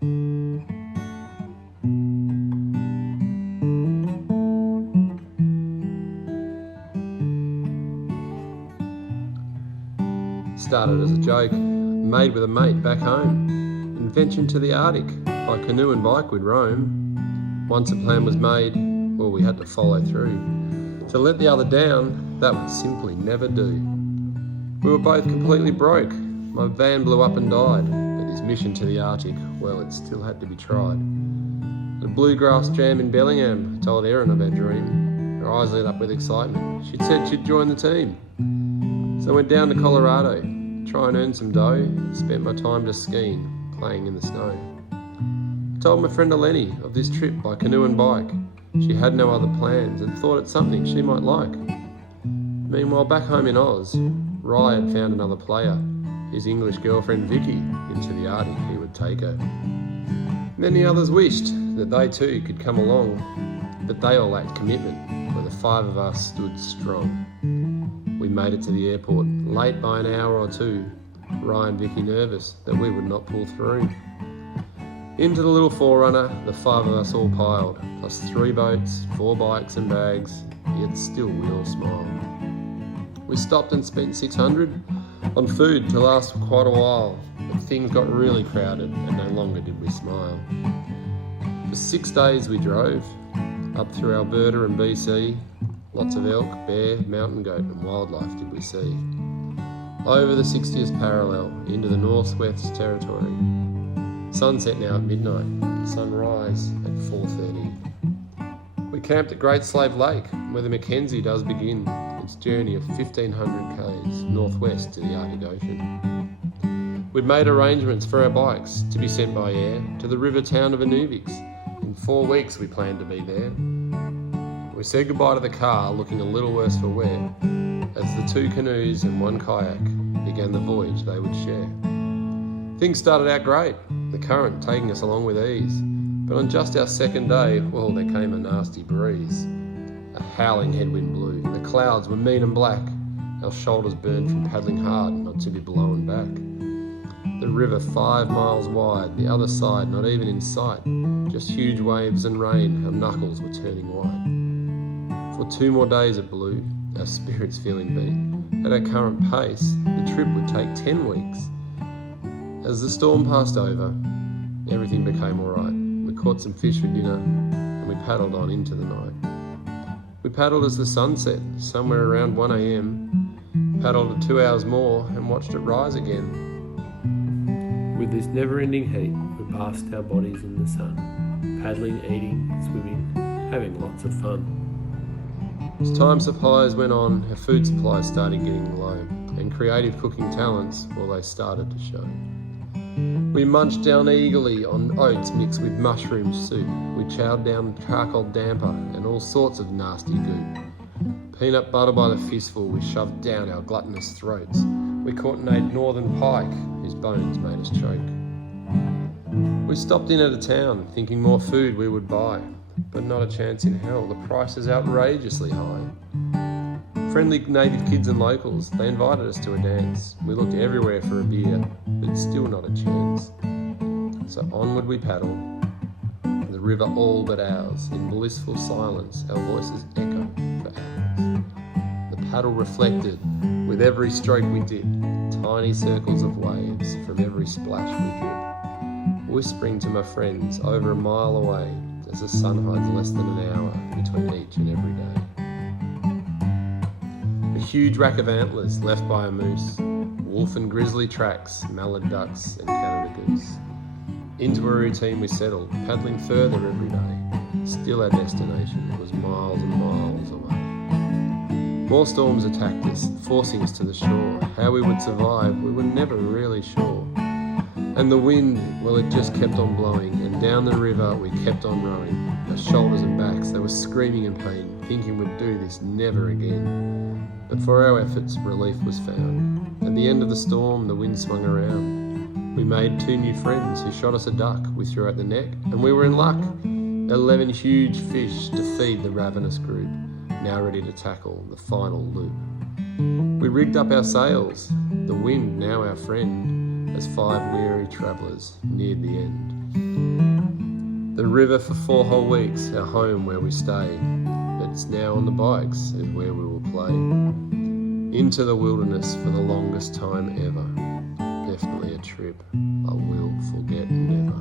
Started as a joke, made with a mate back home, and ventured to the Arctic. By canoe and bike we'd roam. Once a plan was made, well, we had to follow through. To let the other down, that would simply never do. We were both completely broke. My van blew up and died, but his mission to the Arctic, well, it still had to be tried. At a bluegrass jam in Bellingham, told Erin of our dream. Her eyes lit up with excitement. She'd said she'd join the team. So I went down to Colorado, try and earn some dough. Spent my time just skiing, playing in the snow. I told my friend Eleni of this trip by canoe and bike. She had no other plans and thought it's something she might like. Meanwhile, back home in Oz, Rye had found another player. His English girlfriend Vicky, into the Arctic he would take her. Many others wished that they too could come along, but they all lacked commitment, where the five of us stood strong. We made it to the airport, late by an hour or two, Rye and Vicky nervous that we would not pull through. Into the little Forerunner, the five of us all piled, plus 3 boats, 4 bikes and bags, yet still we all smiled. We stopped and spent $600 on food to last quite a while, but things got really crowded and no longer did we smile. For 6 days we drove, up through Alberta and BC, lots of elk, bear, mountain goat and wildlife did we see. Over the 60th parallel, into the Northwest Territory. Sunset now at midnight, sunrise at 4:30. We camped at Great Slave Lake, where the Mackenzie does begin its journey of 1,500 k's northwest to the Arctic Ocean. We'd made arrangements for our bikes to be sent by air to the river town of Inuvik. In 4 weeks we planned to be there. We said goodbye to the car, looking a little worse for wear, as the 2 canoes and 1 kayak began the voyage they would share. Things started out great, the current taking us along with ease, but on just our 2nd day, well, there came a nasty breeze. A howling headwind blew, the clouds were mean and black, our shoulders burned from paddling hard not to be blown back. The river 5 miles wide, the other side not even in sight, just huge waves and rain, our knuckles were turning white. For 2 more days it blew, our spirits feeling beat. At our current pace, the trip would take 10 weeks. As the storm passed over, everything became alright. We caught some fish for dinner, and we paddled on into the night. We paddled as the sun set, somewhere around 1 a.m, paddled for 2 hours more and watched it rise again. With this never-ending heat, we basked our bodies in the sun, paddling, eating, swimming, having lots of fun. As time supplies went on, our food supplies started getting low, and creative cooking talents, well, they started to show. We munched down eagerly on oats mixed with mushroom soup. We chowed down charcoal damper and all sorts of nasty goop. Peanut butter by the fistful we shoved down our gluttonous throats. We caught and ate northern pike, whose bones made us choke. We stopped in at a town, thinking more food we would buy, but not a chance in hell, the price is outrageously high. Friendly native kids and locals, they invited us to a dance. We looked everywhere for a beer, but still not a chance. So onward we paddle, the river all but ours. In blissful silence, our voices echo for hours. The paddle reflected, with every stroke we dip, tiny circles of waves from every splash we drip. Whispering to my friends over a mile away, as the sun hides less than an hour between each and every day. A huge rack of antlers left by a moose, wolf and grizzly tracks, mallard ducks and Canada goose. Into a routine we settled, paddling further every day. Still our destination was miles and miles away. More storms attacked us, forcing us to the shore. How we would survive, we were never really sure. And the wind, well, it just kept on blowing, and down the river we kept on rowing. Our shoulders and backs, they were screaming in pain, thinking we'd do this never again. But for our efforts, relief was found. At the end of the storm, the wind swung around. We made 2 new friends who shot us a duck. We threw out the net, and we were in luck. 11 huge fish to feed the ravenous group, now ready to tackle the final loop. We rigged up our sails, the wind now our friend, as 5 weary travellers neared the end. The river for 4 whole weeks, our home where we stay. It's now on the bikes is where we will play. Into the wilderness for the longest time ever. Definitely a trip I will forget never.